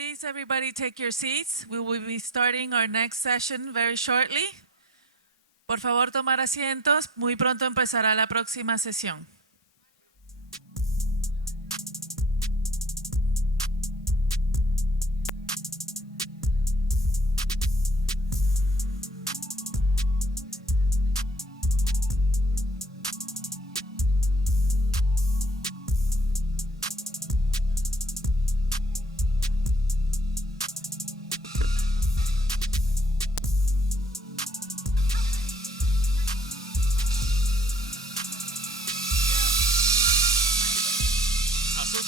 please everybody take your seats? We will be starting our next session very shortly. Por favor, tomar asientos. Muy pronto empezará la próxima sesión.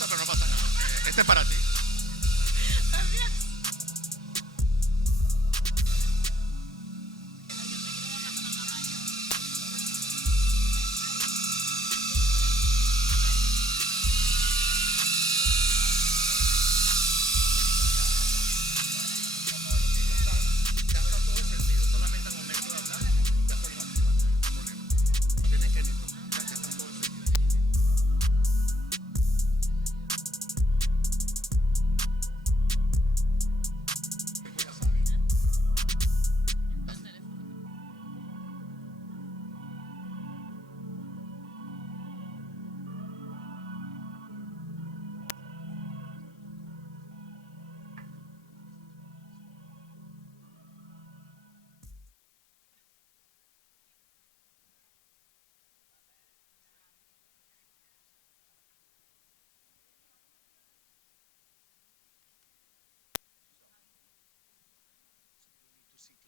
Pero no pasa nada. Este es para ti. Ya está todo encendido. Solamente al momento de hablar, ya está activando. No hay problema. No tienes que ni ya está todo encendido.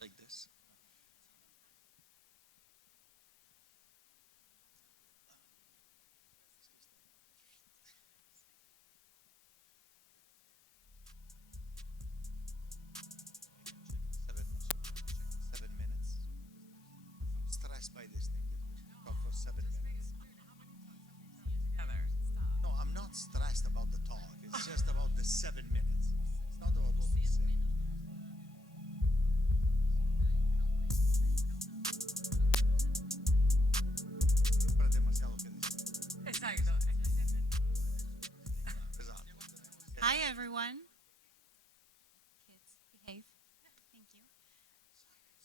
Like this. Seven minutes. I'm stressed by this thing. Talk for 7 minutes. No, I'm not stressed about the talk. It's just about the 7 minutes. It's not about what we say. Siempre demasiado que decir. Exacto. Esatto. Hi, everyone. Kids, behave. Thank you.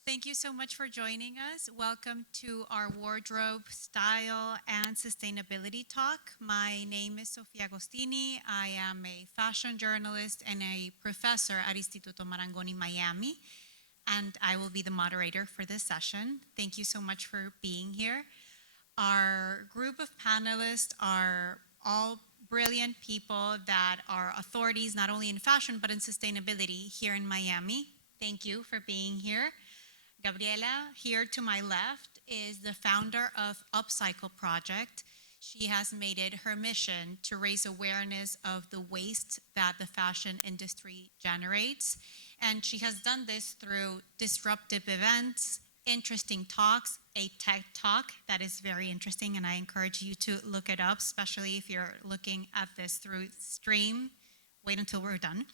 Thank you so much for joining us. Welcome to our wardrobe, style, and sustainability talk. My name is Sofia Agostini. I am a fashion journalist and a professor at Instituto Marangoni, Miami, and I will be the moderator for this session. Thank you so much for being here. Our group of panelists are all brilliant people that are authorities not only in fashion but in sustainability here in Miami. Thank you for being here. Gabriella, here to my left, is the founder of Upcycle Project. She has made it her mission to raise awareness of the waste that the fashion industry generates. And she has done this through disruptive events, interesting talks, a TED Talk that is very interesting, and I encourage you to look it up, especially if you're looking at this through stream. Wait until we're done.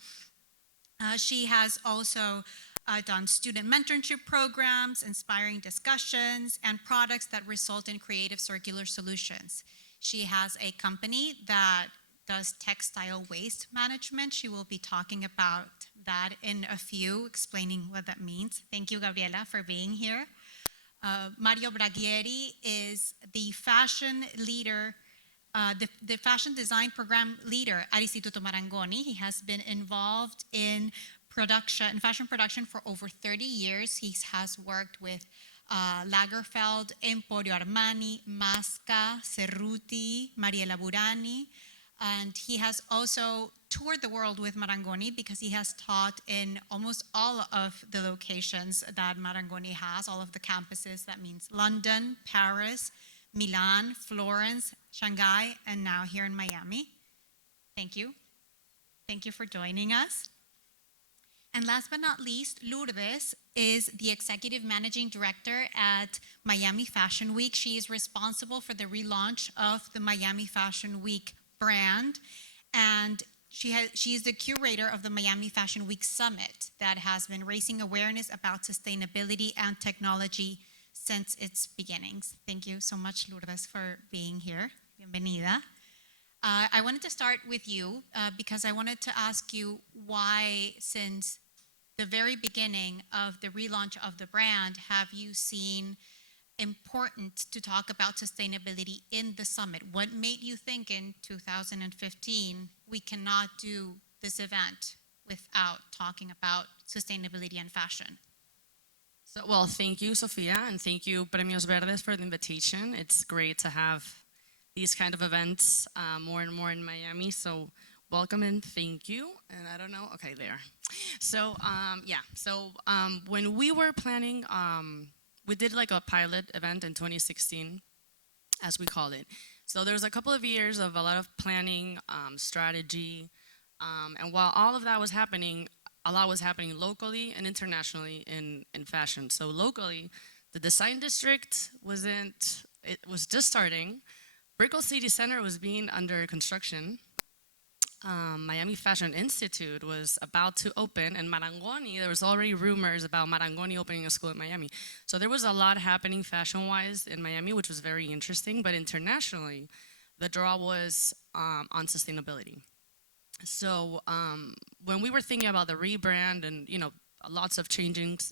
She has also done student mentorship programs, inspiring discussions, and products that result in creative circular solutions. She has a company that does textile waste management. She will be talking about that in a few, explaining what that means. Thank you, Gabriella, for being here. Mario Braghieri is the fashion leader, the fashion design program leader at Instituto Marangoni. He has been involved in fashion production for over 30 years. He has worked with Lagerfeld, Emporio Armani, Masca, Cerruti, Mariella Burani, and he has also toured the world with Marangoni because he has taught in almost all of the locations that Marangoni has, all of the campuses. That means London, Paris, Milan, Florence, Shanghai, and now here in Miami. Thank you. Thank you for joining us. And last but not least, Lourdes is the executive managing director at Miami Fashion Week. She is responsible for the relaunch of the Miami Fashion Week brand, and she is the curator of the Miami Fashion Week Summit that has been raising awareness about sustainability and technology since its beginnings. Thank you so much, Lourdes, for being here. Bienvenida. I wanted to start with you because I wanted to ask you why, since the very beginning of the relaunch of the brand, have you seen important to talk about sustainability in the summit? What made you think in 2015 we cannot do this event without talking about sustainability and fashion? So, well, thank you, Sofia, and thank you, Premios Verdes, for the invitation. It's great to have these kind of events more and more in Miami. So, welcome and thank you. And I don't know, okay, there. So, when we were planning, we did like a pilot event in 2016, as we call it. So there was a couple of years of a lot of planning, strategy, and while all of that was happening, a lot was happening locally and internationally in fashion. So locally, the design district it was just starting. Brickell City Center was being under construction. Miami Fashion Institute was about to open, and Marangoni, there was already rumors about Marangoni opening a school in Miami. So there was a lot happening fashion-wise in Miami, which was very interesting, but internationally, the draw was on sustainability. So when we were thinking about the rebrand and, you know, lots of changes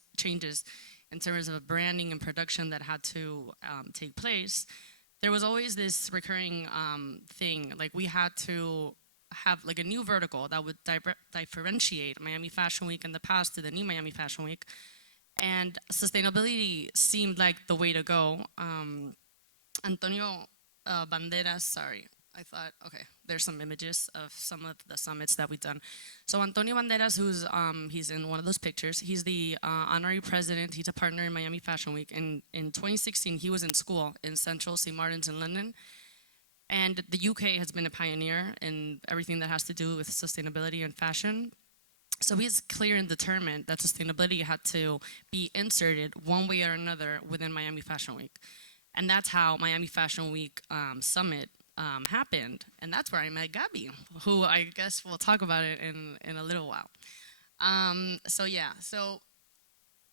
in terms of branding and production that had to take place, there was always this recurring thing, like we had to have like a new vertical that would differentiate Miami Fashion Week in the past to the new Miami Fashion Week. And sustainability seemed like the way to go. Antonio Banderas, sorry, I thought, okay, there's some images of some of the summits that we've done. So Antonio Banderas, he's in one of those pictures, he's the honorary president, he's a partner in Miami Fashion Week. And in 2016, he was in school in Central St. Martin's in London. And the UK has been a pioneer in everything that has to do with sustainability and fashion. So he's clear and determined that sustainability had to be inserted one way or another within Miami Fashion Week. And that's how Miami Fashion Week Summit happened. And that's where I met Gabby, who I guess we'll talk about it in a little while. So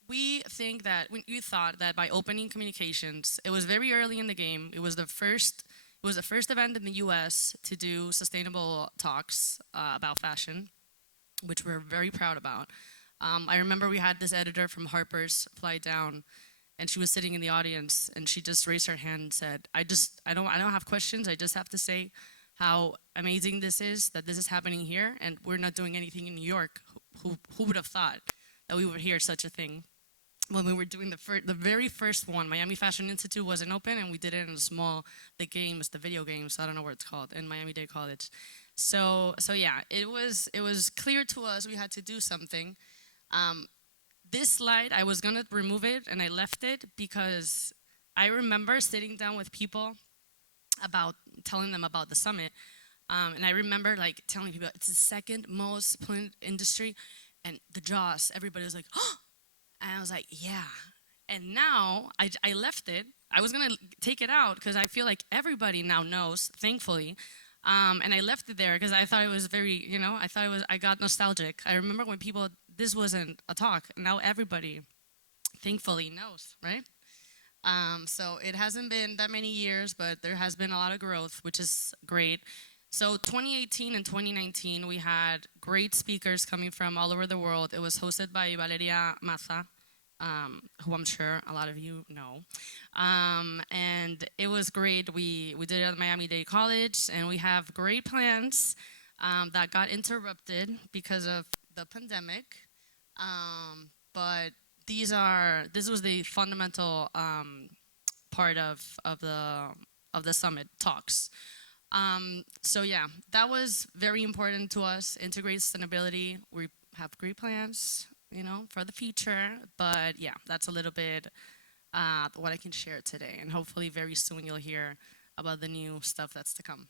we think that when you thought that by opening communications, it was very early in the game. It was the first event in the US to do sustainable talks about fashion, which we're very proud about. I remember we had this editor from Harper's fly down, and she was sitting in the audience, and she just raised her hand and said, I don't have questions, I just have to say how amazing this is, that this is happening here, and we're not doing anything in New York. Who would have thought that we would hear such a thing? When we were doing the very first one, Miami Fashion Institute wasn't open, and we did it in the video games, I don't know what it's called, in Miami-Dade College. So yeah, it was clear to us we had to do something. This slide, I was gonna remove it, and I left it because I remember sitting down with people telling them about the summit, and I remember like telling people it's the second most polluted industry, and the jaws, everybody was like, oh! And I was like, yeah. And now I left it. I was gonna take it out because I feel like everybody now knows, thankfully. And I left it there because I thought it was very, I got nostalgic. I remember when this wasn't a talk. Now everybody, thankfully, knows, right? So it hasn't been that many years, but there has been a lot of growth, which is great. So 2018 and 2019, we had great speakers coming from all over the world. It was hosted by Valeria Maza, who I'm sure a lot of you know. And it was great. We did it at Miami-Dade College, and we have great plans that got interrupted because of the pandemic. But this was the fundamental part of the summit talks. So yeah, that was very important to us, integrate sustainability. We have great plans, for the future, but yeah, that's a little bit what I can share today, and hopefully very soon you'll hear about the new stuff that's to come.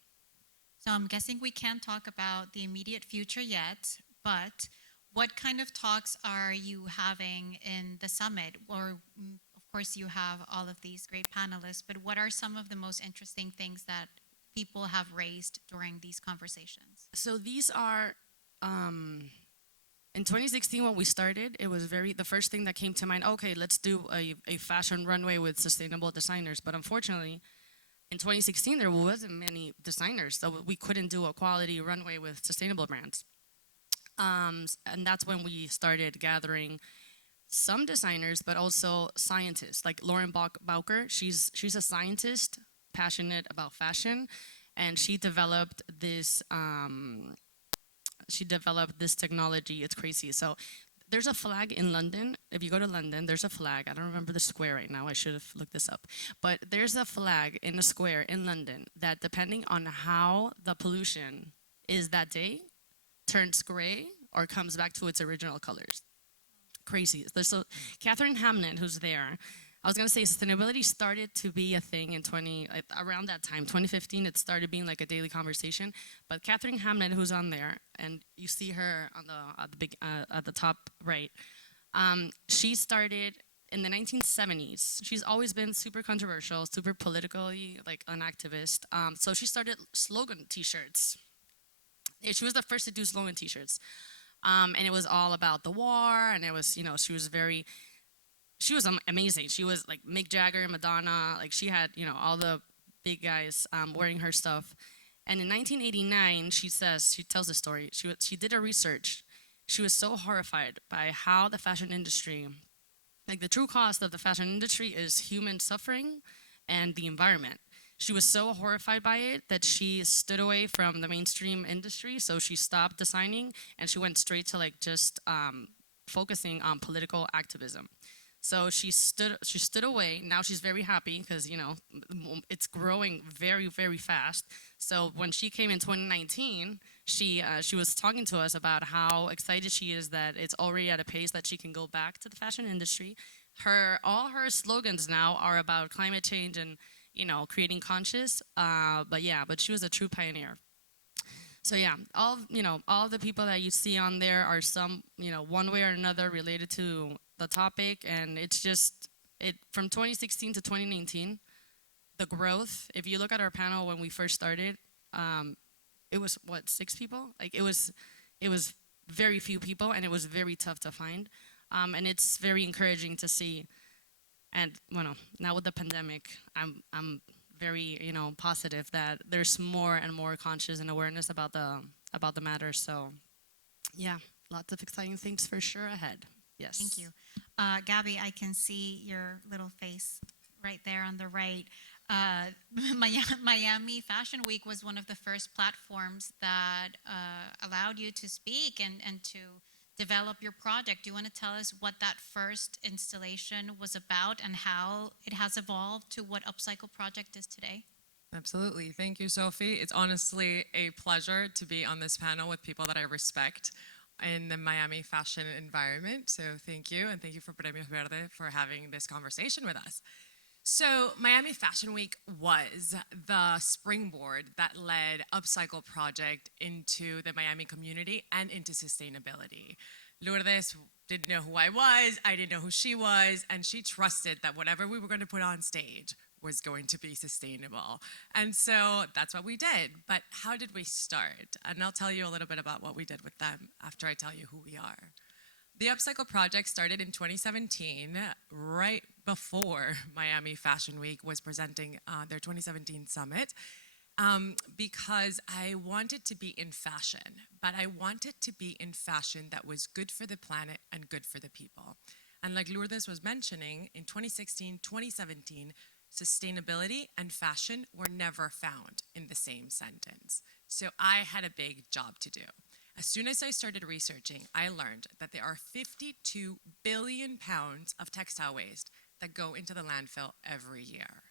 So I'm guessing we can't talk about the immediate future yet, but what kind of talks are you having in the summit? Or of course you have all of these great panelists, but what are some of the most interesting things that people have raised during these conversations? So these are, in 2016 when we started, it was the first thing that came to mind, okay, let's do a fashion runway with sustainable designers. But unfortunately, in 2016, there wasn't many designers, so we couldn't do a quality runway with sustainable brands. And that's when we started gathering some designers, but also scientists, like Lauren Bowker. She's a scientist, passionate about fashion, and she developed this technology. It's crazy. So there's a flag in London. If you go to London, there's a flag. I don't remember the square right now. I should have looked this up. But there's a flag in a square in London that, depending on how the pollution is that day, turns gray or comes back to its original colors. Crazy. So Catherine Hamnett, who's there, I was gonna say sustainability started to be a thing in around that time, 2015. It started being like a daily conversation. But Catherine Hamnett, who's on there, and you see her on at the top right, she started in the 1970s. She's always been super controversial, super politically like an activist. So she started slogan T-shirts. She was the first to do slogan T-shirts, and it was all about the war. And it was, she was amazing. She was like Mick Jagger, Madonna. Like she had, all the big guys wearing her stuff. And in 1989, she tells the story. She did a research. She was so horrified by how the fashion industry, like the true cost of the fashion industry is human suffering and the environment. She was so horrified by it that she stood away from the mainstream industry. So she stopped designing and she went straight to like just focusing on political activism. So she stood away. Now she's very happy because, it's growing very, very fast. So when she came in 2019, she was talking to us about how excited she is that it's already at a pace that she can go back to the fashion industry. All her slogans now are about climate change and, creating conscious. But she was a true pioneer. So yeah, all the people that you see on there are some, one way or another related to the topic, and it's just from 2016 to 2019, the growth. If you look at our panel when we first started, it was 6 people. Like it was very few people, and it was very tough to find, and it's very encouraging to see. And now with the pandemic, I'm very positive that there's more and more conscious and awareness about the matter. So yeah, lots of exciting things for sure ahead. Yes. Thank you. Gabby, I can see your little face right there on the right. Miami Fashion Week was one of the first platforms that allowed you to speak and to develop your project. Do you want to tell us what that first installation was about and how it has evolved to what Upcycle Project is today? Absolutely. Thank you, Sophie. It's honestly a pleasure to be on this panel with people that I respect in the Miami fashion environment. So thank you, and thank you for Premios Verde for having this conversation with us. So Miami Fashion Week was the springboard that led Upcycle Project into the Miami community and into sustainability. Lourdes didn't know who I was, I didn't know who she was, and she trusted that whatever we were going to put on stage was going to be sustainable. And so that's what we did. But how did we start? And I'll tell you a little bit about what we did with them after I tell you who we are. The Upcycle Project started in 2017, right before Miami Fashion Week was presenting their 2017 summit, because I wanted to be in fashion, but I wanted to be in fashion that was good for the planet and good for the people. And like Lourdes was mentioning, in 2016, 2017, sustainability and fashion were never found in the same sentence. So I had a big job to do. As soon as I started researching, I learned that there are 52 billion pounds of textile waste that go into the landfill every year.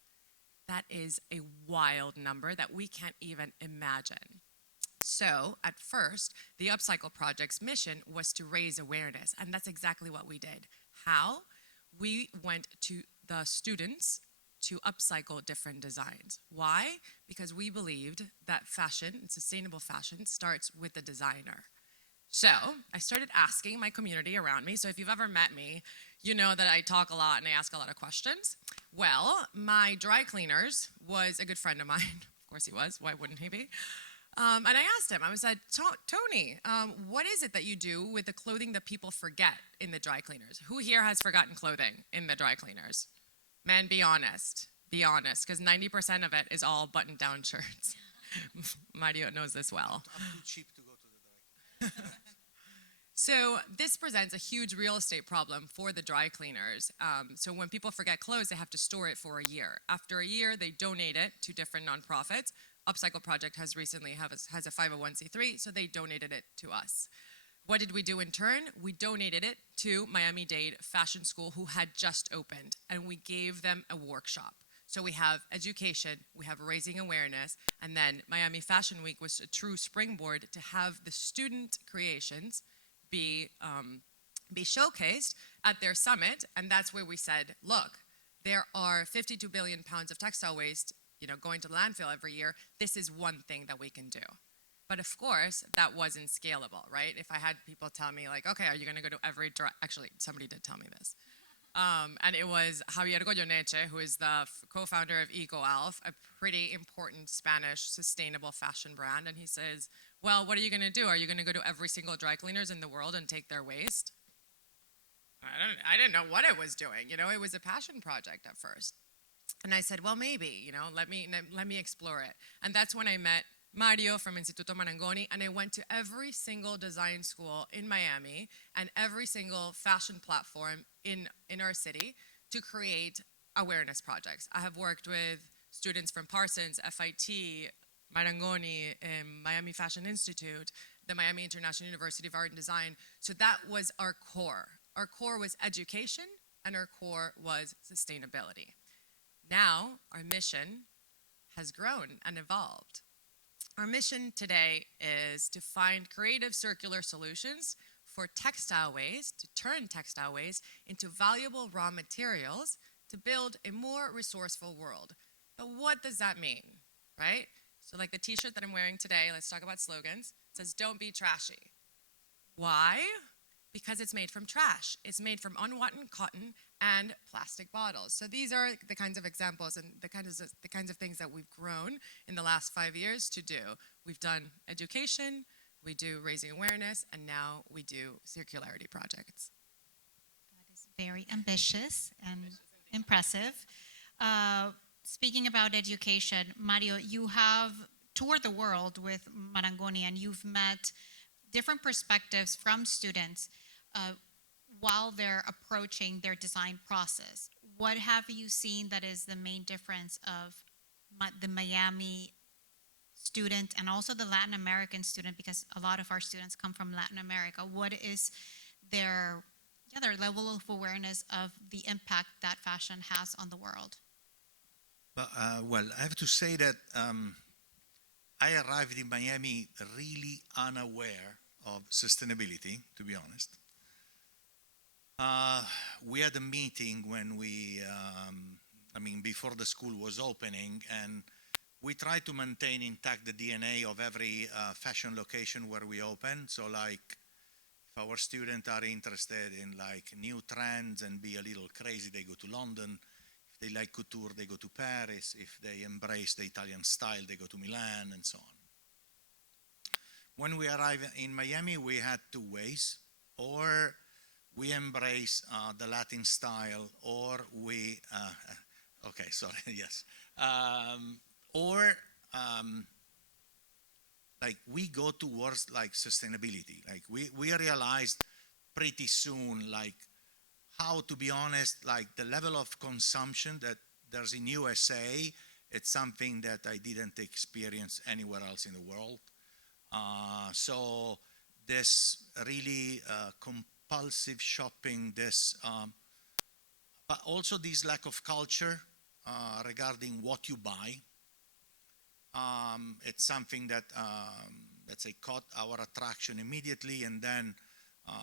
That is a wild number that we can't even imagine. So at first, the Upcycle Project's mission was to raise awareness, and that's exactly what we did. How? We went to the students to upcycle different designs. Why? Because we believed that fashion, sustainable fashion, starts with the designer. So I started asking my community around me. So if you've ever met me, you know that I talk a lot and I ask a lot of questions. Well, my dry cleaners was a good friend of mine. Of course he was. Why wouldn't he be? And I asked him, I said, Tony, what is it that you do with the clothing that people forget in the dry cleaners? Who here has forgotten clothing in the dry cleaners? Man, be honest. Be honest, because 90% of it is all button-down shirts. Mario knows this well. I'm too cheap to go to the dry. So this presents a huge real estate problem for the dry cleaners. So when people forget clothes, they have to store it for a year. After a year, they donate it to different nonprofits. Upcycle Project has recently has a 501c3, so they donated it to us. What did we do in turn? We donated it to Miami-Dade Fashion School, who had just opened, and we gave them a workshop. So we have education, we have raising awareness, and then Miami Fashion Week was a true springboard to have the student creations be showcased at their summit, and that's where we said, look, there are 52 billion pounds of textile waste, going to landfill every year. This is one thing that we can do. But of course, that wasn't scalable, right? If I had people tell me like, okay, are you gonna go to every actually, somebody did tell me this. And it was Javier Goyoneche, who is the co-founder of EcoAlf, a pretty important Spanish sustainable fashion brand. And he says, well, what are you going to do? Are you going to go to every single dry cleaners in the world and take their waste? I didn't know what it was doing. It was a passion project at first. And I said, well, maybe, let me explore it. And that's when I met Mario from Instituto Marangoni, and I went to every single design school in Miami and every single fashion platform in our city to create awareness projects. I have worked with students from Parsons, FIT, Marangoni, Miami Fashion Institute, the Miami International University of Art and Design. So that was our core. Our core was education, and our core was sustainability. Now, our mission has grown and evolved. Our mission today is to find creative circular solutions for textile waste, to turn textile waste into valuable raw materials to build a more resourceful world. But what does that mean, right? So like the t-shirt that I'm wearing today, let's talk about slogans, it says, don't be trashy. Why? Because it's made from trash. It's made from unwanted cotton and plastic bottles. So these are the kinds of examples and the kinds of things that we've grown in the last 5 years to do. We've done education, we do raising awareness, and now we do circularity projects. That is very ambitious and impressive. Speaking about education, Mario, you have toured the world with Marangoni, and you've met different perspectives from students while they're approaching their design process. What have you seen that is the main difference of the Miami student and also the Latin American student, because a lot of our students come from Latin America? What is their level of awareness of the impact that fashion has on the world? Well, I have to say that I arrived in Miami really unaware of sustainability, to be honest. We had a meeting when before the school was opening, and we tried to maintain intact the DNA of every fashion location where we open. So like, if our students are interested in like new trends and be a little crazy, they go to London. If they like couture, they go to Paris. If they embrace the Italian style, they go to Milan, and so on. When we arrived in Miami, we had two ways: or we embrace the Latin style, or we, like we go towards like sustainability. Like we realized pretty soon, like how, to be honest, like the level of consumption that there's in USA, it's something that I didn't experience anywhere else in the world. So this really compulsive shopping, but also this lack of culture regarding what you buy. It's something that, let's say, caught our attraction immediately, and then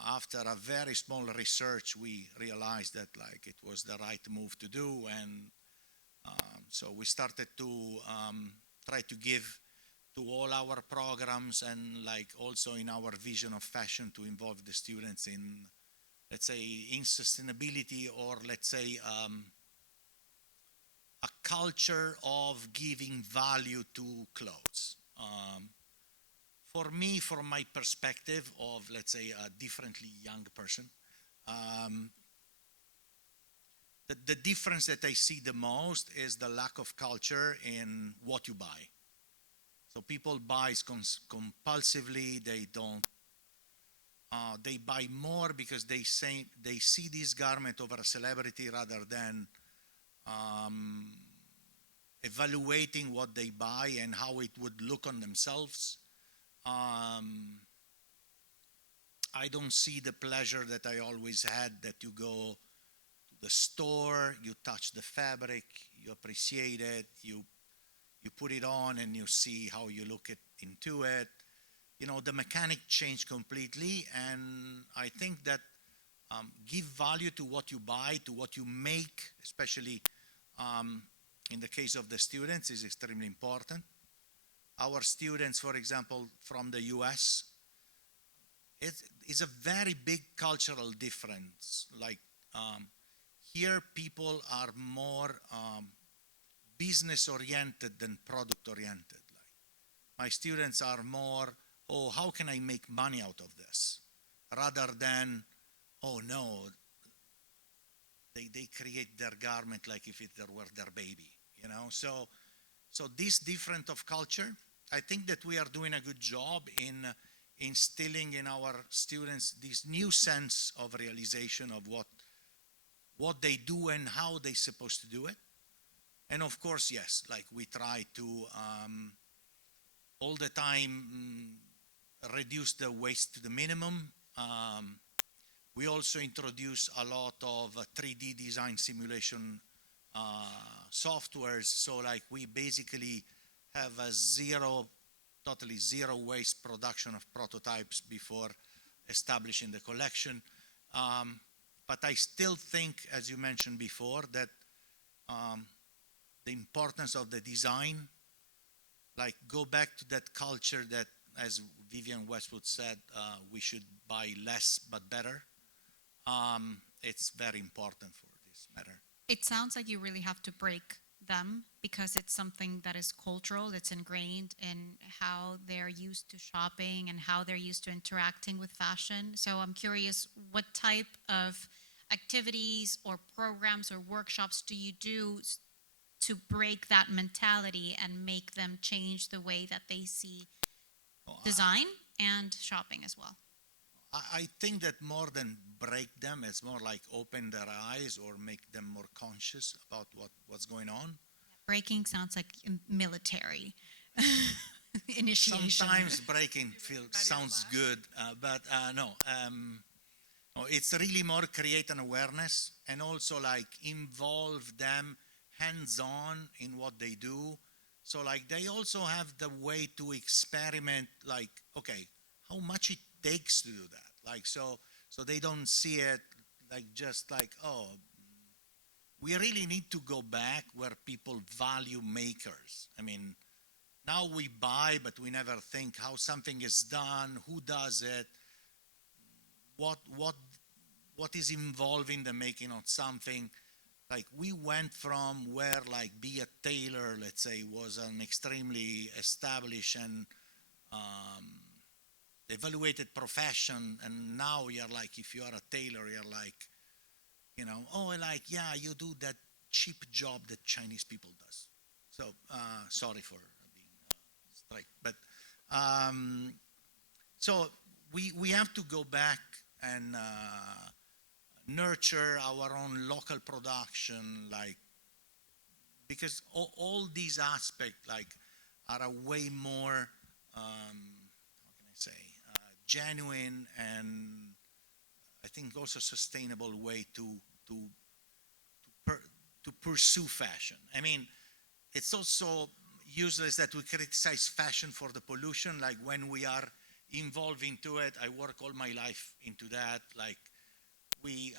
after a very small research, we realized that like it was the right move to do, and so we started to try to give to all our programs, and like also in our vision of fashion, to involve the students in, let's say, in sustainability, or let's say a culture of giving value to clothes. For me, from my perspective of, let's say, a differently young person, the difference that I see the most is the lack of culture in what you buy. So people buy compulsively. They don't. They buy more because they see this garment over a celebrity rather than evaluating what they buy and how it would look on themselves. I don't see the pleasure that I always had, that you go to the store, you touch the fabric, you appreciate it, you put it on and you see how you look into it. You know, the mechanic changed completely, and I think that give value to what you buy, to what you make, especially in the case of the students, is extremely important. Our students, for example, from the US, it's a very big cultural difference. Like here, people are more business-oriented than product-oriented. Like my students are more, oh, how can I make money out of this? Rather than, oh no, they create their garment like if it were their baby, you know? So this difference of culture, I think that we are doing a good job in instilling in our students this new sense of realization of what they do and how they're supposed to do it. And of course, yes, like we try to all the time reduce the waste to the minimum. We also introduce a lot of 3D design simulation softwares. So like we basically have a totally zero waste production of prototypes before establishing the collection. But I still think, as you mentioned before, that the importance of the design, like go back to that culture that, as Vivian Westwood said, we should buy less but better. It's very important for this matter. It sounds like you really have to break them because it's something that is cultural, it's ingrained in how they're used to shopping and how they're used to interacting with fashion. So I'm curious, what type of activities or programs or workshops do you do to break that mentality and make them change the way that they see design and shopping as well? I think that more than break them, it's more like open their eyes or make them more conscious about what's going on. Breaking sounds like military initiation. Sometimes breaking sounds good, but no. It's really more create an awareness and also like involve them hands-on in what they do. So like they also have the way to experiment, like, okay, how much it takes to do that. Like, so they don't see it like just like, oh, we really need to go back where people value makers. I mean, now we buy, but we never think how something is done, who does it, what is involved in the making of something. Like we went from where like be a tailor, let's say, was an extremely established and evaluated profession, and now you're like, if you are a tailor, you're like, you know, oh, like, yeah, you do that cheap job that Chinese people does. So sorry for being straight, but so we have to go back and nurture our own local production, like, because all these aspects like are a way more how can I say genuine and I think also sustainable way to pursue fashion. I mean, it's also useless that we criticize fashion for the pollution. Like when we are involved into it, I work all my life into that. Like we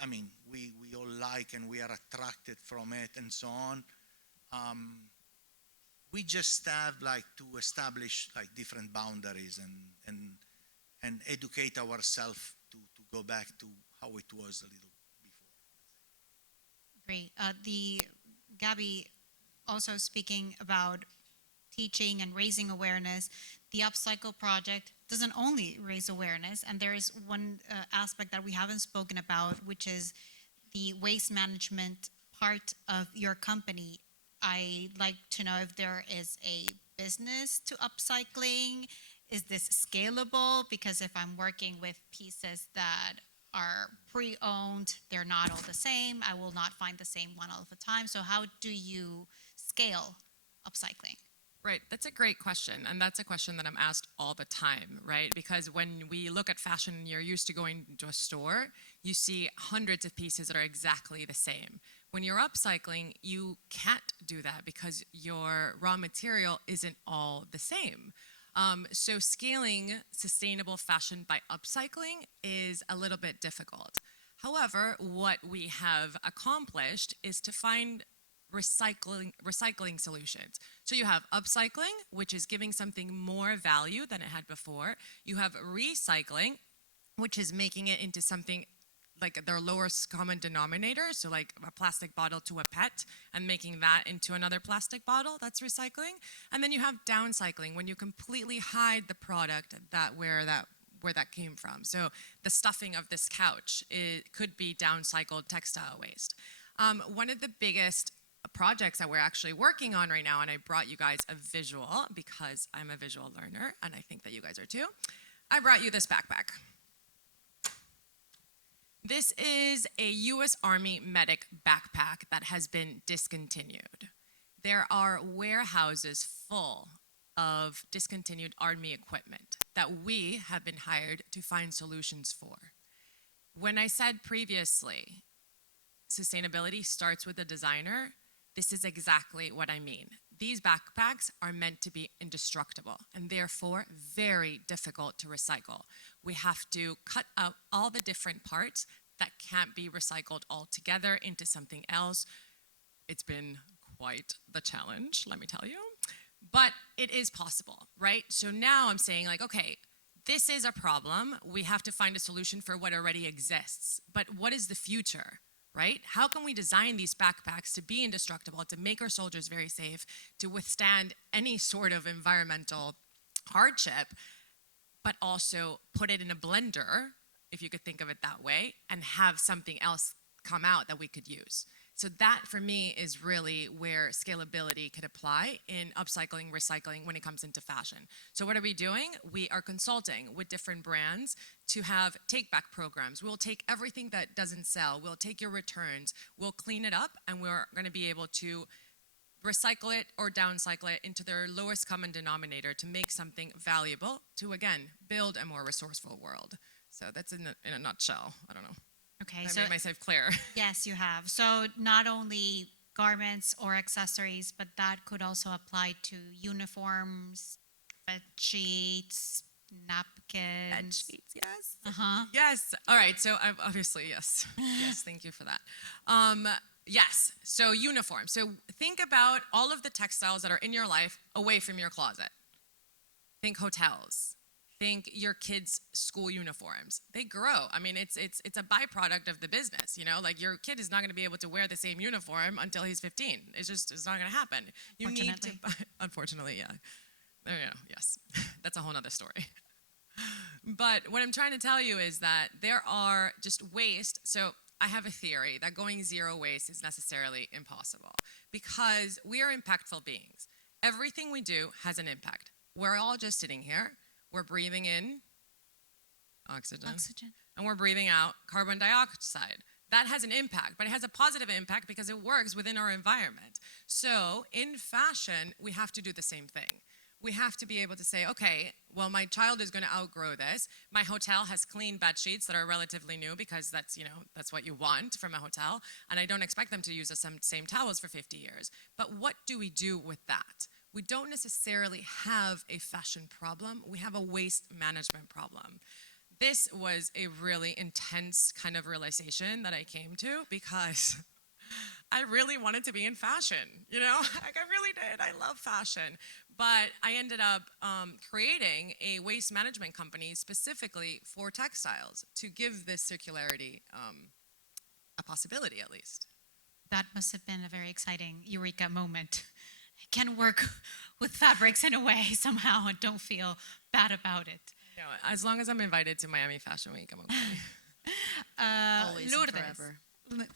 all like and we are attracted from it and so on. We just have like to establish like different boundaries and educate ourselves to go back to how it was a little before. Great. Gabby, also speaking about teaching and raising awareness, the Upcycle Project doesn't only raise awareness, and there is one aspect that we haven't spoken about, which is the waste management part of your company, I like to know if there is a business to upcycling. Is this scalable? Because if I'm working with pieces that are pre-owned, they're not all the same. I will not find the same one all the time. So how do you scale upcycling? Right, that's a great question. And that's a question that I'm asked all the time, right? Because when we look at fashion, you're used to going to a store, you see hundreds of pieces that are exactly the same. When you're upcycling, you can't do that because your raw material isn't all the same. So scaling sustainable fashion by upcycling is a little bit difficult. However, what we have accomplished is to find recycling solutions. So you have upcycling, which is giving something more value than it had before. You have recycling, which is making it into something like their lowest common denominator, so like a plastic bottle to a PET, and making that into another plastic bottle, that's recycling. And then you have downcycling, when you completely hide the product where that came from. So the stuffing of this couch, it could be downcycled textile waste. One of the biggest projects that we're actually working on right now, and I brought you guys a visual because I'm a visual learner, and I think that you guys are too. I brought you this backpack. This is a U.S. Army medic backpack that has been discontinued. There are warehouses full of discontinued Army equipment that we have been hired to find solutions for. When I said previously, sustainability starts with the designer, this is exactly what I mean. These backpacks are meant to be indestructible and therefore very difficult to recycle. We have to cut out all the different parts that can't be recycled altogether into something else. It's been quite the challenge, let me tell you. But it is possible, right? So now I'm saying like, okay, this is a problem. We have to find a solution for what already exists. But what is the future? Right? How can we design these backpacks to be indestructible, to make our soldiers very safe, to withstand any sort of environmental hardship, but also put it in a blender, if you could think of it that way, and have something else come out that we could use. So that, for me, is really where scalability could apply in upcycling, recycling when it comes into fashion. So what are we doing? We are consulting with different brands to have take-back programs. We'll take everything that doesn't sell. We'll take your returns. We'll clean it up, and we're going to be able to recycle it or downcycle it into their lowest common denominator to make something valuable to, again, build a more resourceful world. So that's in a nutshell. I don't know. Okay, I so made myself clear. yes, you have. So not only garments or accessories, but that could also apply to uniforms, bed sheets, napkins. Bed sheets, yes. Uh-huh. Yes. All right. So I've obviously, yes. Yes. Thank you for that. Yes. So uniform. So think about all of the textiles that are in your life away from your closet. Think hotels. Think your kids' school uniforms. They grow. I mean, it's a byproduct of the business, you know? Like your kid is not going to be able to wear the same uniform until he's 15. It's not going to happen. You need to unfortunately, yeah. There you go. Yes. That's a whole nother story. But what I'm trying to tell you is that there are just waste. So I have a theory that going zero waste is necessarily impossible because we are impactful beings. Everything we do has an impact. We're all just sitting here. We're breathing in oxygen, and we're breathing out carbon dioxide. That has an impact, but it has a positive impact because it works within our environment. So in fashion, we have to do the same thing. We have to be able to say, okay, well, my child is going to outgrow this. My hotel has clean bed sheets that are relatively new because that's what you want from a hotel. And I don't expect them to use the same towels for 50 years. But what do we do with that? We don't necessarily have a fashion problem. We have a waste management problem. This was a really intense kind of realization that I came to because I really wanted to be in fashion, you know? Like I really did. I love fashion. But I ended up creating a waste management company specifically for textiles to give this circularity a possibility at least. That must have been a very exciting eureka moment. I can work with fabrics in a way somehow and don't feel bad about it. You know, as long as I'm invited to Miami Fashion Week, I'm okay. Always and Lourdes. forever. Thank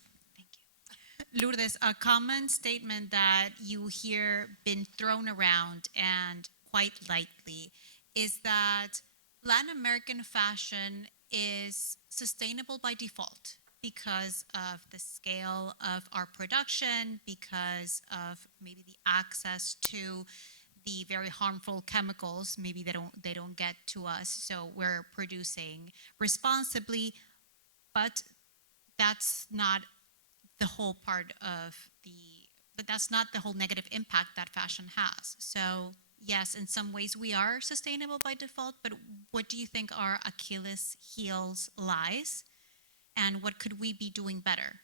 you. Lourdes, a common statement that you hear been thrown around and quite lightly is that Latin American fashion is sustainable by default because of the scale of our production, because of maybe the access to the very harmful chemicals. Maybe they don't get to us, so we're producing responsibly, but that's not the whole part of but that's not the whole negative impact that fashion has. So yes, in some ways we are sustainable by default, but what do you think our Achilles heels lies, and what could we be doing better?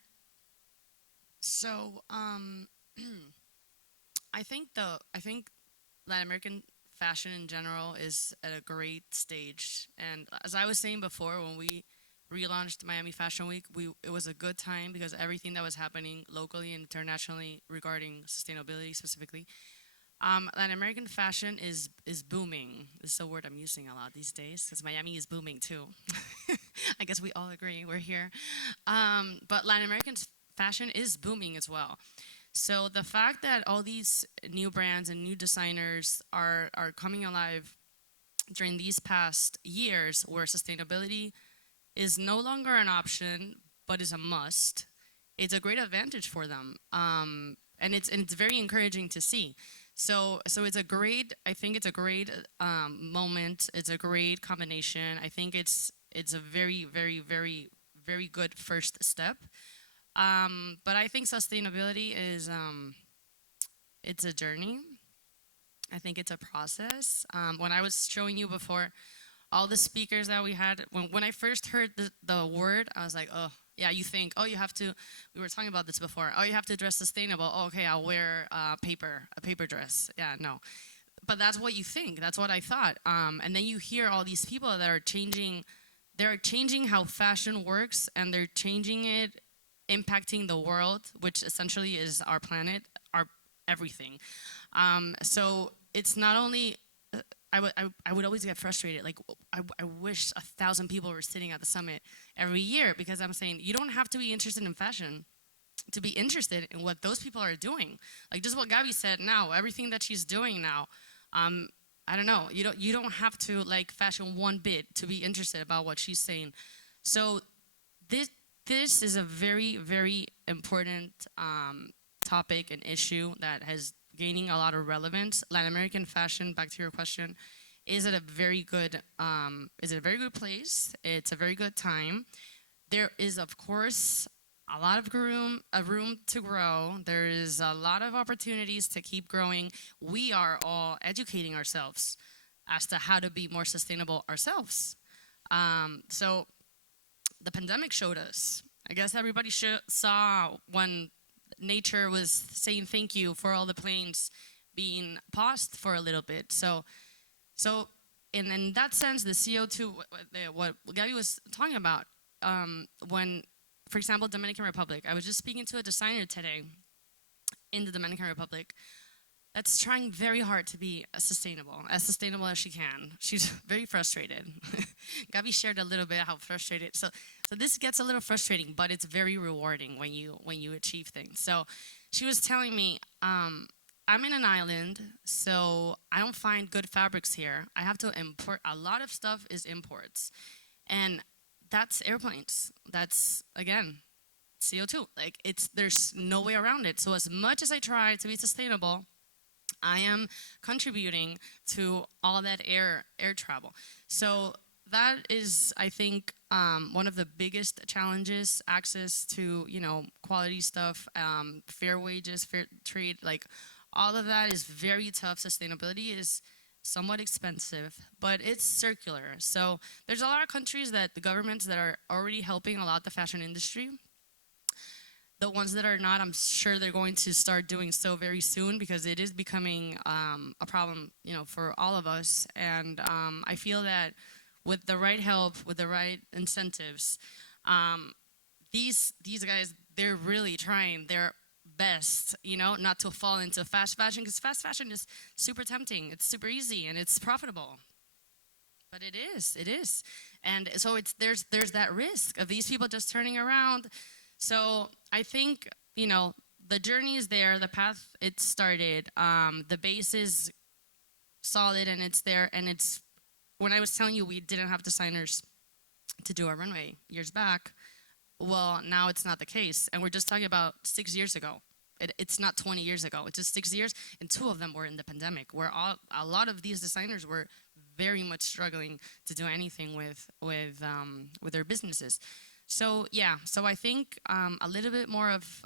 So, I think Latin American fashion in general is at a great stage. And as I was saying before, when we relaunched Miami Fashion Week, it was a good time because everything that was happening locally and internationally regarding sustainability specifically, Latin American fashion is booming. This is a word I'm using a lot these days because Miami is booming too. I guess we all agree. We're here. But Latin American fashion is booming as well. So the fact that all these new brands and new designers are coming alive during these past years where sustainability is no longer an option but is a must, it's a great advantage for them. And it's very encouraging to see. So it's a great, I think it's a great moment. It's a great combination. I think it's a very, very, very, very good first step. But I think sustainability is, it's a journey. I think it's a process. When I was showing you before, all the speakers that we had, when I first heard the word, I was like, oh, yeah, you think, oh, you have to, we were talking about this before, oh, you have to dress sustainable. Oh, okay, I'll wear a paper dress. Yeah, no. But that's what you think. That's what I thought. And then you hear all these people that are changing, they're changing how fashion works, and they're changing it, impacting the world, which essentially is our planet, our everything. So it's not only, I would always get frustrated. Like, I wish 1,000 people were sitting at the summit every year, because I'm saying you don't have to be interested in fashion to be interested in what those people are doing. Like just what Gabi said now, everything that she's doing now. I don't know. You don't have to like fashion one bit to be interested about what she's saying. So this is a very, very important topic and issue that has gaining a lot of relevance. Latin American fashion, back to your question, is at a very good place. It's a very good time. There is, of course, a lot of room to grow. There is a lot of opportunities to keep growing. We are all educating ourselves as to how to be more sustainable ourselves. So the pandemic showed us. I guess everybody saw when nature was saying thank you for all the planes being paused for a little bit. So in that sense, the CO2, what Gabi was talking about, when, for example, Dominican Republic, I was just speaking to a designer today in the Dominican Republic that's trying very hard to be as sustainable as she can. She's very frustrated. Gabi shared a little bit how frustrated. So this gets a little frustrating, but it's very rewarding when you achieve things. So she was telling me, I'm in an island, so I don't find good fabrics here. I have to import. A lot of stuff is imports, and that's airplanes. That's, again, CO2. Like, there's no way around it. So as much as I try to be sustainable, I am contributing to all that air travel. So that is, I think, one of the biggest challenges: access to, quality stuff, fair wages, fair trade. Like, all of that is very tough. Sustainability is somewhat expensive, but it's circular. So there's a lot of countries that the governments that are already helping a lot the fashion industry. The ones that are not, I'm sure they're going to start doing so very soon, because it is becoming a problem, for all of us. And I feel that with the right help, with the right incentives, these guys, they're really trying their best, not to fall into fast fashion, because fast fashion is super tempting. It's super easy and it's profitable. But it is. And so there's that risk of these people just turning around. So I think the journey is there, the path it started, the base is solid and it's there. And it's when I was telling you we didn't have designers to do our runway years back. Well, now it's not the case, and we're just talking about 6 years ago. It's not 20 years ago. It's just 6 years, and 2 of them were in the pandemic, where a lot of these designers were very much struggling to do anything with their businesses. So yeah, so I think a little bit more of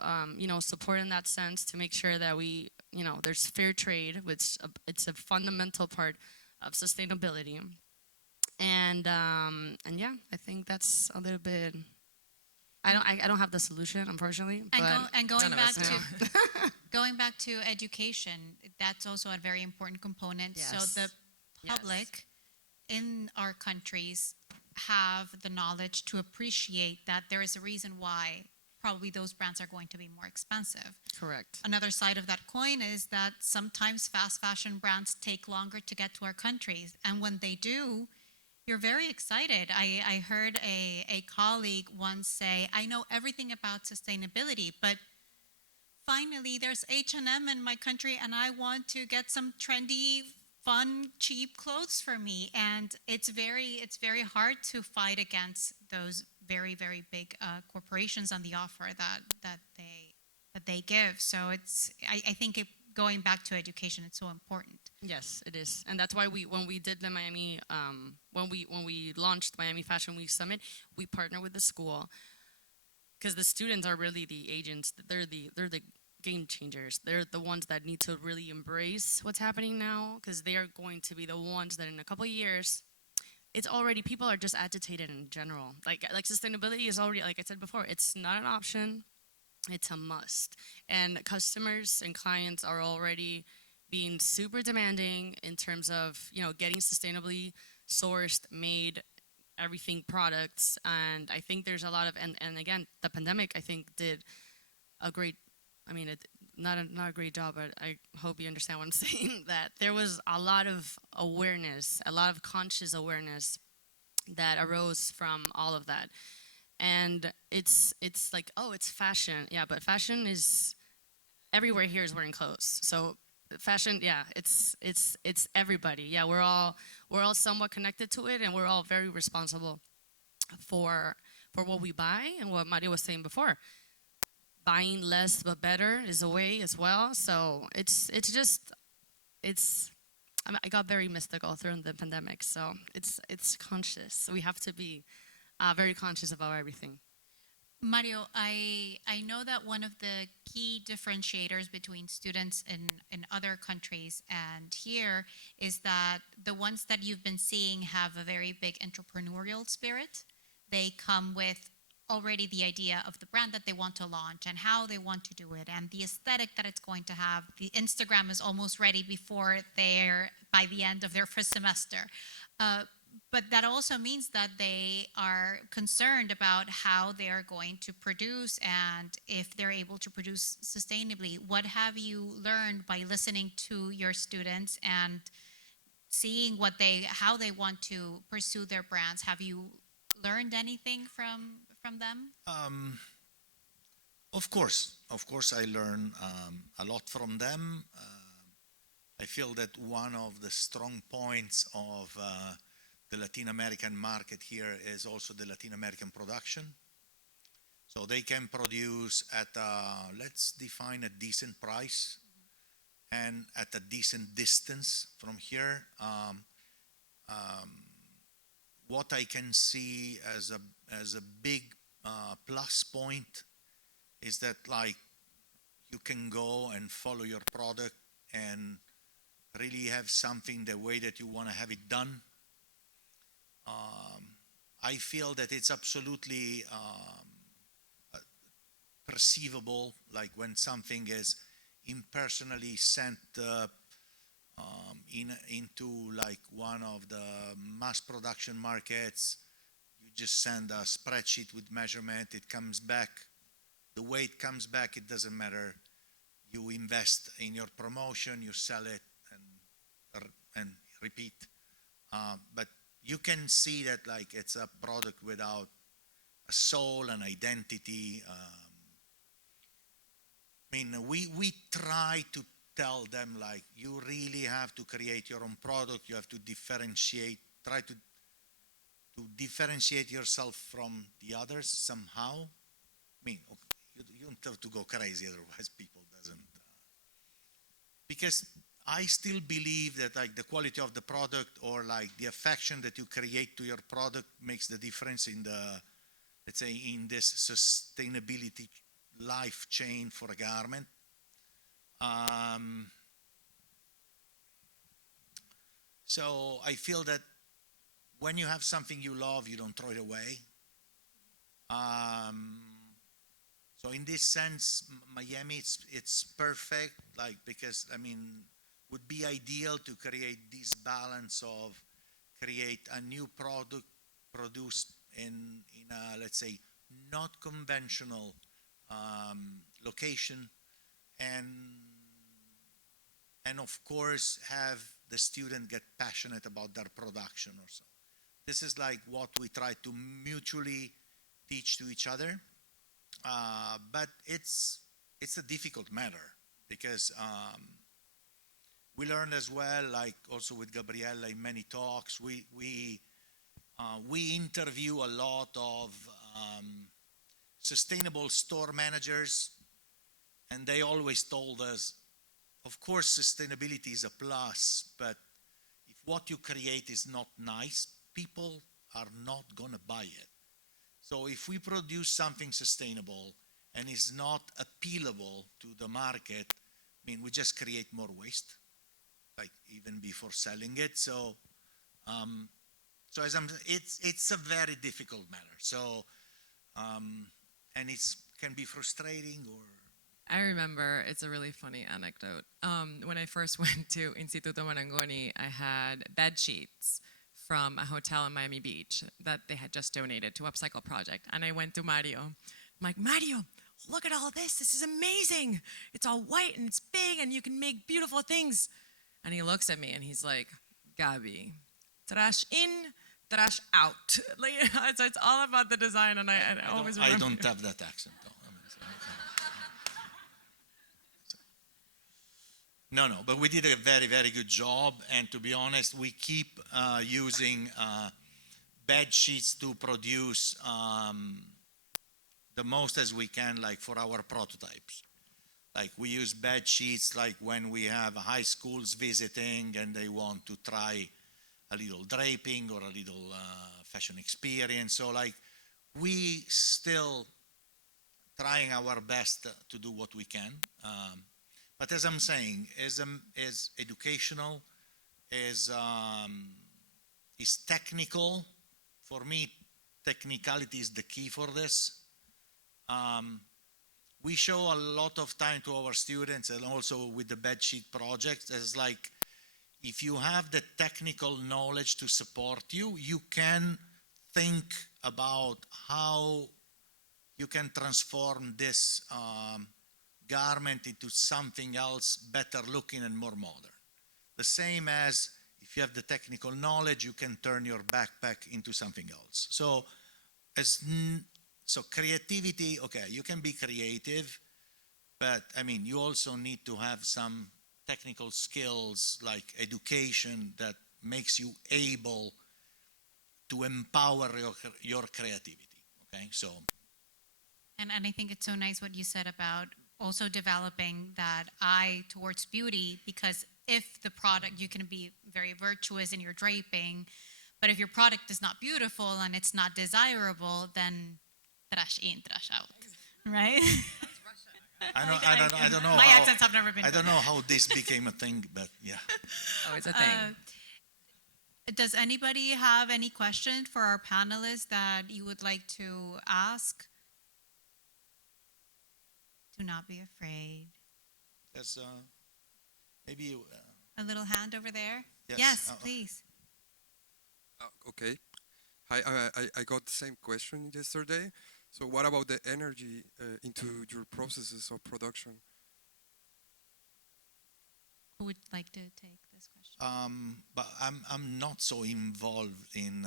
support in that sense to make sure that we there's fair trade, which it's a fundamental part of sustainability, and yeah, I think that's a little bit. I don't have the solution, unfortunately. And going None of back us to do. going back to education, that's also a very important component. Yes. So the public in our countries have the knowledge to appreciate that there is a reason why probably those brands are going to be more expensive. Correct. Another side of that coin is that sometimes fast fashion brands take longer to get to our countries. And when they do, you're very excited. I heard a colleague once say, I know everything about sustainability, but finally there's H&M in my country and I want to get some trendy, fun, cheap clothes for me. And it's very hard to fight against those very, very big corporations on the offer that they give. So I think going back to education, it's so important. Yes, it is, and that's why when we did the Miami, when we launched Miami Fashion Week Summit, we partnered with the school because the students are really the agents. They're the game changers. They're the ones that need to really embrace what's happening now, because they are going to be the ones that in a couple of years, it's already, people are just agitated in general. Like sustainability is already, like I said before, it's not an option, it's a must. And customers and clients are already being super demanding in terms of, getting sustainably sourced, made, everything products. And I think there's a lot of, and again, the pandemic, I think, did a great, not a great job, but I hope you understand what I'm saying, that there was a lot of awareness, a lot of conscious awareness that arose from all of that. And it's like, oh, it's fashion. Yeah, but fashion is, everywhere here is wearing clothes. So fashion, yeah, it's everybody. Yeah, we're all somewhat connected to it, and we're all very responsible for what we buy. And what Mario was saying before, buying less but better is a way as well. So I got very mystical during the pandemic. So it's conscious. We have to be very conscious about everything. Mario, I know that one of the key differentiators between students in other countries and here is that the ones that you've been seeing have a very big entrepreneurial spirit. They come with already the idea of the brand that they want to launch and how they want to do it and the aesthetic that it's going to have. The Instagram is almost ready by the end of their first semester. But that also means that they are concerned about how they are going to produce and if they're able to produce sustainably. What have you learned by listening to your students and seeing how they want to pursue their brands? Have you learned anything from them? Of course, I learn a lot from them. I feel that one of the strong points of the Latin American market here is also the Latin American production. So they can produce at let's define a decent price and at a decent distance from here. What I can see as a big plus point is that you can go and follow your product and really have something the way that you want to have it done. I feel that it's absolutely perceivable, like when something is impersonally sent into like one of the mass production markets. You just send a spreadsheet with measurement, it comes back. The way it comes back, it doesn't matter. You invest in your promotion, you sell it and repeat. But you can see that like it's a product without a soul, an identity. mean, we try to tell them, like, you really have to create your own product. You have to differentiate, try to differentiate yourself from the others somehow. I mean, you don't have to go crazy, otherwise people doesn't. Because I still believe that, like, the quality of the product, or like the affection that you create to your product, makes the difference in the, let's say, in this sustainability life chain for a garment. So I feel that when you have something you love, you don't throw it away. So in this sense, Miami, it's perfect, like, because, I mean, would be ideal to create this balance of create a new product produced in a, let's say, not conventional location, and of course have the student get passionate about their production or so. This is like what we try to mutually teach to each other, but it's a difficult matter, because we learned as well, like also with Gabriella in many talks, we interview a lot of sustainable store managers, and they always told us, of course, sustainability is a plus, but if what you create is not nice, people are not going to buy it. So if we produce something sustainable and is not appealable to the market, I mean, we just create more waste, like even before selling it. So, it's a very difficult matter. So, and it's can be frustrating or. I remember, it's a really funny anecdote. When I first went to Instituto Marangoni, I had bed sheets from a hotel in Miami Beach that they had just donated to Upcycle Project. And I went to Mario. I'm like, Mario, look at all this. This is amazing. It's all white and it's big and you can make beautiful things. And he looks at me and he's like, Gabi, trash in, trash out. Like, so it's all about the design. And I always remember. I don't have that accent, though. I mean, No, but we did a very, very good job. And to be honest, we keep using bed sheets to produce the most as we can, like for our prototypes. Like we use bed sheets, like when we have high schools visiting and they want to try a little draping or a little fashion experience. So like we still trying our best to do what we can. But as I'm saying, is educational, is technical. For me, technicality is the key for this. We show a lot of time to our students, and also with the bedsheet project, as like, if you have the technical knowledge to support you, you can think about how you can transform this garment into something else better looking and more modern. The same as if you have the technical knowledge, you can turn your backpack into something else. So creativity, okay, you can be creative, but I mean, you also need to have some technical skills like education that makes you able to empower your creativity, okay? So. And I think it's so nice what you said about also developing that eye towards beauty, because if the product, you can be very virtuous in your draping, but if your product is not beautiful and it's not desirable, then trash in, trash out, right? I don't know. My accents have never been. I don't know how this became a thing, but yeah. Oh, it's a thing. Does anybody have any questions for our panelists that you would like to ask? Do not be afraid. There's maybe a little hand over there. Yes, Yes, please. Okay. Hi, I got the same question yesterday. So what about the energy into your processes of production? Who would like to take this question? But I'm not so involved in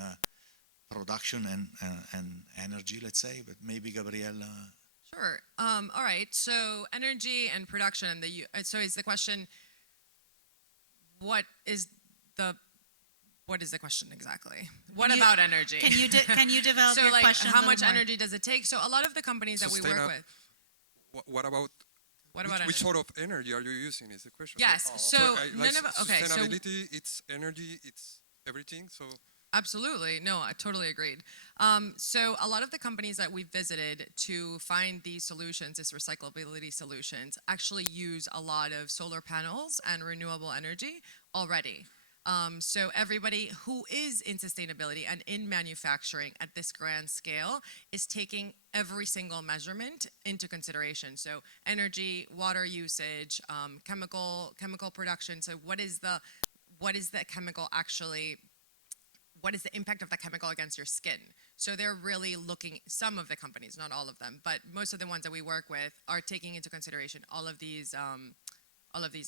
production and energy, let's say, but maybe Gabriella. Sure. All right. So energy and production. So is the question, what is the question exactly? What about energy? Can you develop So your like, question? how a much little more? energy does it take? So a lot of the companies that we work Sustainab- with. What about What about which energy? sort of energy are you using is the question. Yes. So like none of okay. So sustainability, it's energy, it's everything. So absolutely. No, I totally agreed. So a lot of the companies that we've visited to find these solutions, these recyclability solutions, actually use a lot of solar panels and renewable energy already. So everybody who is in sustainability and in manufacturing at this grand scale is taking every single measurement into consideration. So energy, water usage, chemical production. So what is the chemical actually? What is the impact of that chemical against your skin? So they're really looking, some of the companies, not all of them, but most of the ones that we work with are taking into consideration all of these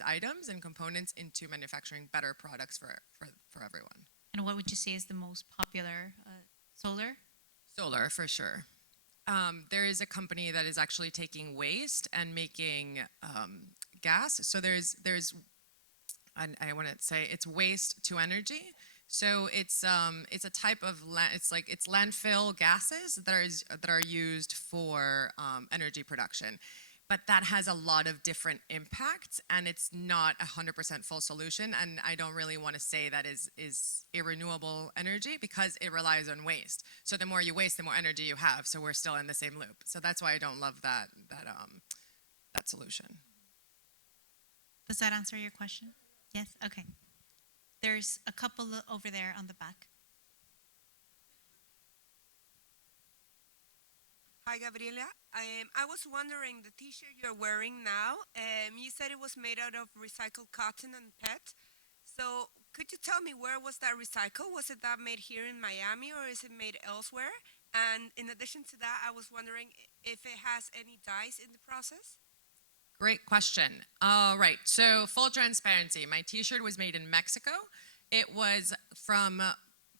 items and components into manufacturing better products for everyone. And what would you say is the most popular solar? Solar, for sure. There is a company that is actually taking waste and making gas. So there's, I want to say it's waste to energy. So it's a type of it's landfill gases that are used for energy production, but that has a lot of different impacts, and it's not 100% full solution. And I don't really want to say that is renewable energy because it relies on waste. So the more you waste, the more energy you have. So we're still in the same loop. So that's why I don't love that solution. Does that answer your question? Yes? Okay. There's a couple over there on the back. Hi, Gabriella. I was wondering, the T-shirt you're wearing now, you said it was made out of recycled cotton and PET. So could you tell me, where was that recycled? Was it that made here in Miami, or is it made elsewhere? And in addition to that, I was wondering if it has any dyes in the process? Great question. All right, so full transparency. My T-shirt was made in Mexico. It was from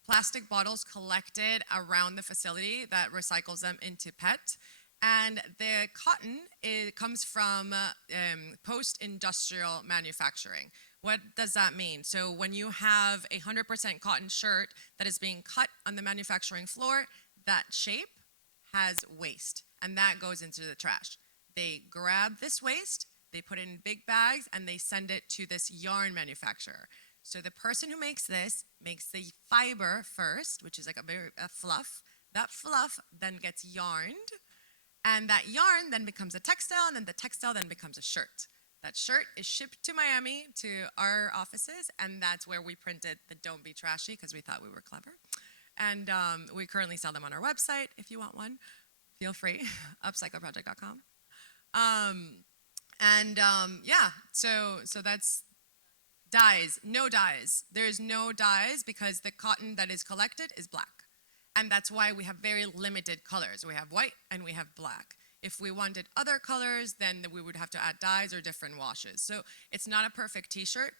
plastic bottles collected around the facility that recycles them into PET. And the cotton, it comes from post-industrial manufacturing. What does that mean? So when you have a 100% cotton shirt that is being cut on the manufacturing floor, that shape has waste, and that goes into the trash. They grab this waste, they put it in big bags, and they send it to this yarn manufacturer. So the person who makes this makes the fiber first, which is like a fluff. That fluff then gets yarned, and that yarn then becomes a textile, and then the textile then becomes a shirt. That shirt is shipped to Miami, to our offices, and that's where we printed the Don't Be Trashy, because we thought we were clever. And we currently sell them on our website. If you want one, feel free, upcycleproject.com. Yeah, so that's dyes. No dyes. There's no dyes because the cotton that is collected is black. And that's why we have very limited colors. We have white and we have black. If we wanted other colors, then we would have to add dyes or different washes. So it's not a perfect t-shirt.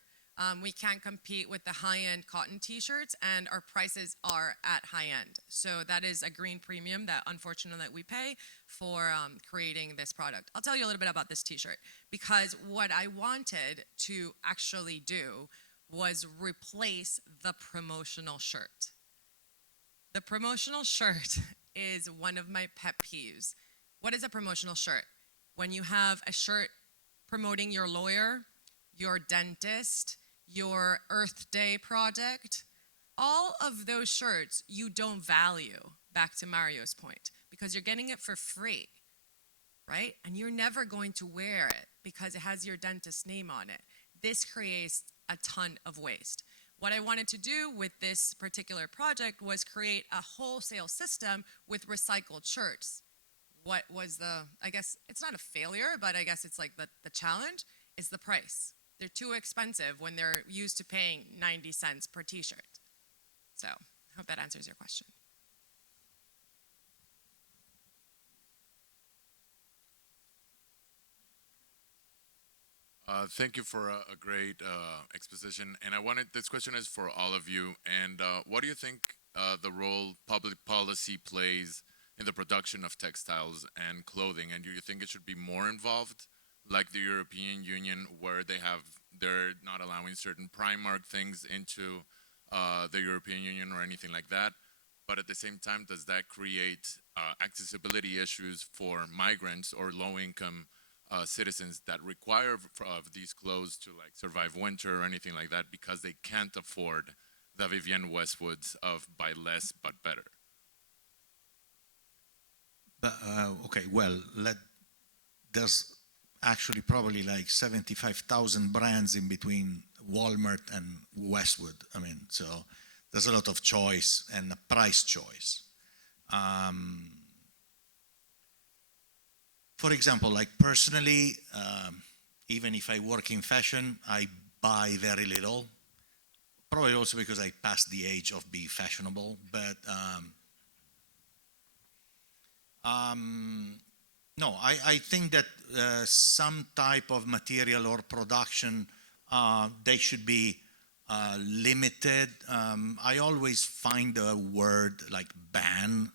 We can't compete with the high-end cotton t-shirts, and our prices are at high-end. So that is a green premium that, unfortunately, we pay for creating this product. I'll tell you a little bit about this t-shirt, because what I wanted to actually do was replace the promotional shirt. The promotional shirt is one of my pet peeves. What is a promotional shirt? When you have a shirt promoting your lawyer, your dentist, your Earth Day project, all of those shirts you don't value, back to Mario's point, because you're getting it for free, right? And you're never going to wear it because it has your dentist's name on it. This creates a ton of waste. What I wanted to do with this particular project was create a wholesale system with recycled shirts. What was I guess it's not a failure, but I guess it's like the challenge is the price. They're too expensive when they're used to paying 90 cents per t-shirt. So I hope that answers your question. Thank you for a great exposition. And this question is for all of you. And what do you think the role public policy plays in the production of textiles and clothing? And do you think it should be more involved, like the European Union, where they're not allowing certain Primark things into the European Union or anything like that? But at the same time, does that create accessibility issues for migrants or low-income citizens that require of these clothes to like survive winter or anything like that because they can't afford the Vivienne Westwoods of buy less but better? Okay, well, there's actually probably like 75,000 brands in between Walmart and Westwood. I mean, so there's a lot of choice and a price choice. For example, like personally, even if I work in fashion, I buy very little. Probably also because I passed the age of being fashionable, but no, I think that some type of material or production, they should be limited. I always find the word like ban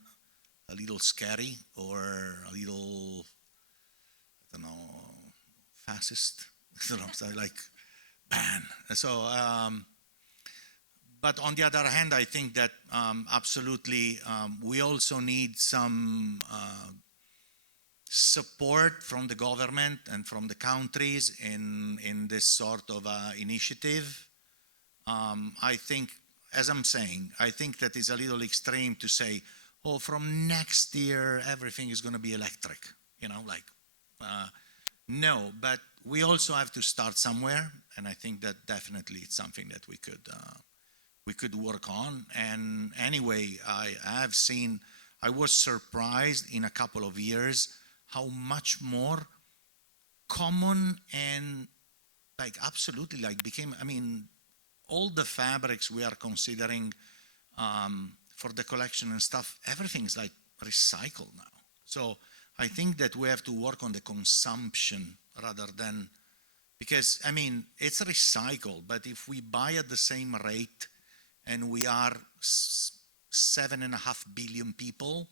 a little scary or a little, I don't know, fascist. I don't know, so like ban. So, but on the other hand, I think that absolutely we also need some support from the government and from the countries in this sort of initiative. I think, as I'm saying, I think that is a little extreme to say, oh, from next year everything is going to be electric. You know, like no. But we also have to start somewhere, and I think that definitely it's something that we could work on. And anyway, I was surprised in a couple of years how much more common and like absolutely like became, I mean, all the fabrics we are considering for the collection and stuff, everything's like recycled now. So I think that we have to work on the consumption rather than, because I mean, it's recycled, but if we buy at the same rate and we are 7.5 billion people,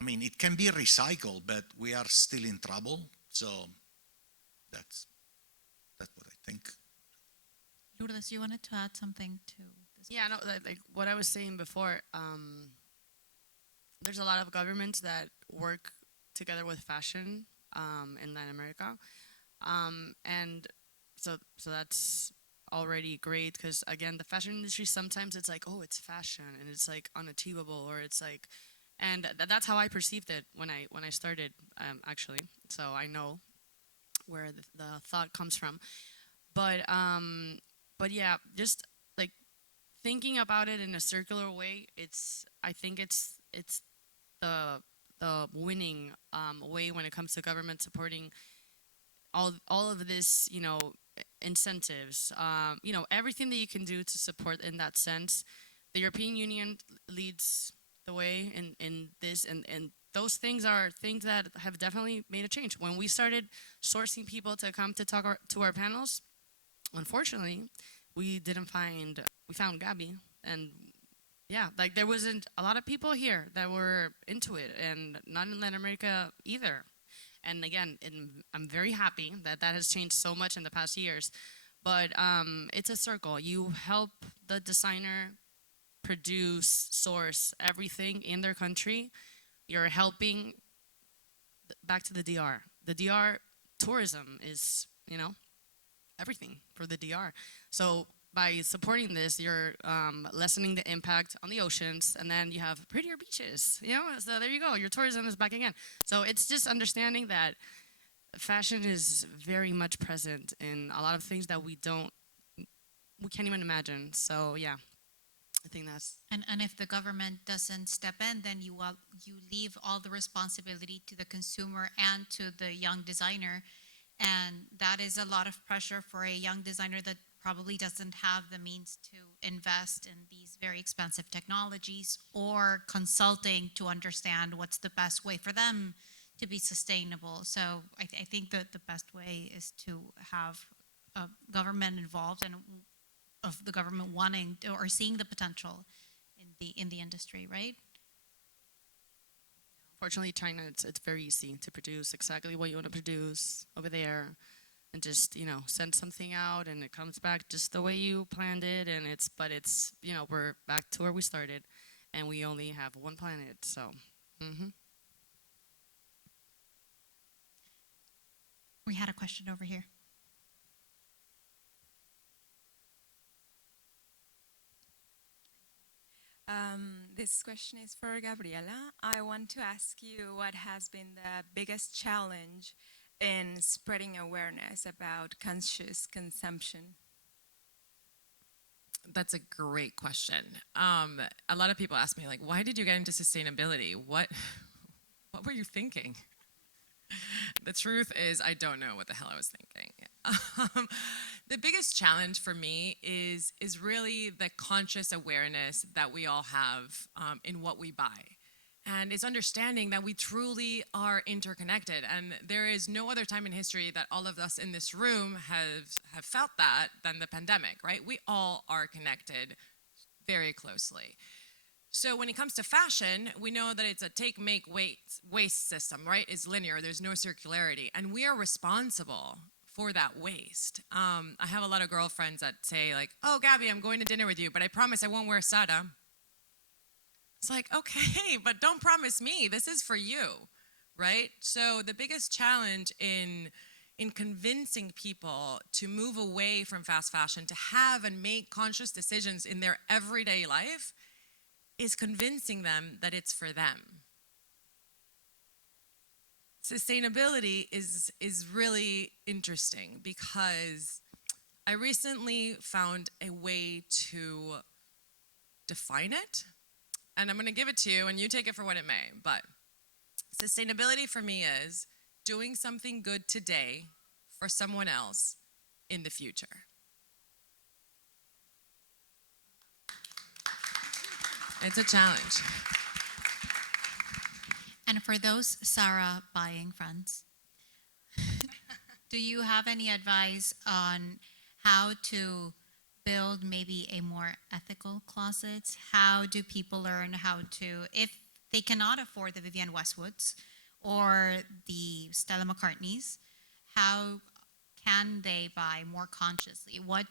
I mean, it can be recycled, but we are still in trouble. So that's what I think. Lourdes, you wanted to add something to this? Yeah, no, like what I was saying before, there's a lot of governments that work together with fashion in Latin America. And so that's already great because, again, the fashion industry, sometimes it's like, oh, it's fashion and it's like unachievable, or it's like, and that's how I perceived it when I started, actually. So I know where the thought comes from. But yeah, just like thinking about it in a circular way, I think it's the winning way when it comes to government supporting all of this, incentives, everything that you can do to support in that sense. The European Union leads the way in this, and those things are things that have definitely made a change. When we started sourcing people to come to talk to our panels, unfortunately, we found Gabby, and yeah, like there wasn't a lot of people here that were into it, and not in Latin America either. And again, I'm very happy that has changed so much in the past years. But it's a circle. You help the designer produce, source everything in their country. You're helping back to the DR. The DR tourism is, everything for the DR. So by supporting this, you're lessening the impact on the oceans, and then you have prettier beaches, so there you go, your tourism is back again. So it's just understanding that fashion is very much present in a lot of things that we can't even imagine. So yeah, I think that's... And if the government doesn't step in, then you leave all the responsibility to the consumer and to the young designer, and that is a lot of pressure for a young designer that probably doesn't have the means to invest in these very expensive technologies or consulting to understand what's the best way for them to be sustainable. So I think that the best way is to have government involved, and of the government wanting or seeing the potential in the industry, right? Fortunately, China, it's very easy to produce exactly what you want to produce over there, and just send something out, and it comes back just the way you planned it. And it's we're back to where we started, and we only have one planet. So, We had a question over here. This question is for Gabriella. I want to ask you what has been the biggest challenge in spreading awareness about conscious consumption? That's a great question. A lot of people ask me, like, why did you get into sustainability? What were you thinking? The truth is, I don't know what the hell I was thinking. The biggest challenge for me is really the conscious awareness that we all have in what we buy. And it's understanding that we truly are interconnected. And there is no other time in history that all of us in this room have felt that than the pandemic, right? We all are connected very closely. So when it comes to fashion, we know that it's a take, make, waste system, right? It's linear, there's no circularity. And we are responsible for that waste. I have a lot of girlfriends that say like, oh, Gabby, I'm going to dinner with you, but I promise I won't wear sada. It's like, okay, but don't promise me, this is for you, right? So the biggest challenge in convincing people to move away from fast fashion, to have and make conscious decisions in their everyday life, is convincing them that it's for them. Sustainability is really interesting because I recently found a way to define it, and I'm going to give it to you, and you take it for what it may. But sustainability for me is doing something good today for someone else in the future. It's a challenge. And for those Sarah buying friends, do you have any advice on how to build maybe a more ethical closet? How do people learn how to, if they cannot afford the Vivienne Westwoods or the Stella McCartneys, how can they buy more consciously? What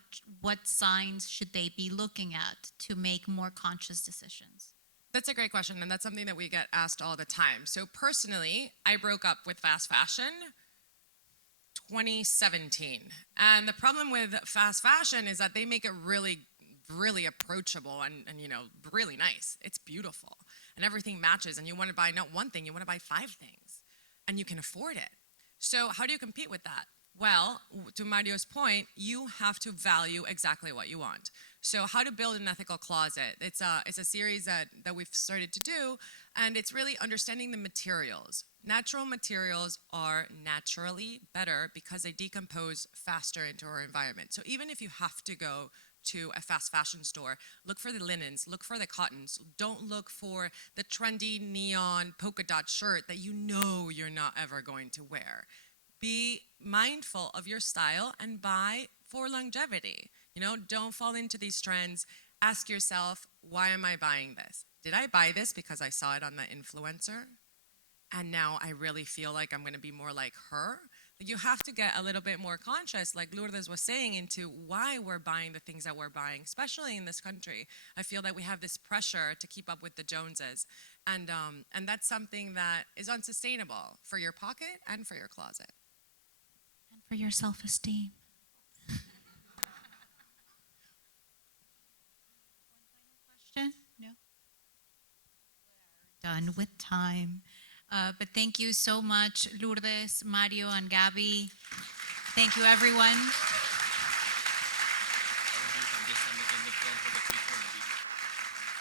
signs should they be looking at to make more conscious decisions? That's a great question, and that's something that we get asked all the time. So personally, I broke up with fast fashion 2017. And the problem with fast fashion is that they make it really, really approachable and really nice. It's beautiful. And everything matches, and you want to buy not one thing, you want to buy 5 things. And you can afford it. So how do you compete with that? Well, to Mario's point, you have to value exactly what you want. So how to build an ethical closet. It's a series that we've started to do, and it's really understanding the materials. Natural materials are naturally better because they decompose faster into our environment. So even if you have to go to a fast fashion store, look for the linens, look for the cottons. Don't look for the trendy neon polka dot shirt that you know you're not ever going to wear. Be mindful of your style and buy for longevity. Don't fall into these trends. Ask yourself, why am I buying this? Did I buy this because I saw it on the influencer? And now I really feel like I'm going to be more like her? You have to get a little bit more conscious, like Lourdes was saying, into why we're buying the things that we're buying, especially in this country. I feel that we have this pressure to keep up with the Joneses. And that's something that is unsustainable for your pocket and for your closet. And for your self-esteem. Question? No? We're done with time. But thank you so much, Lourdes, Mario, and Gabby. Thank you, everyone.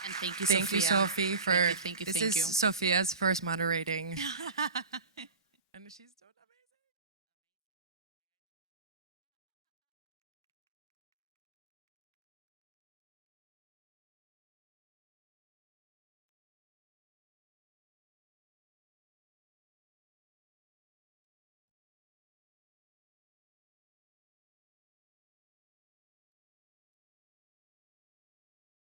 And thank you, Thank you, Sophia. Sophie, for thank you. This is Sophia's first moderating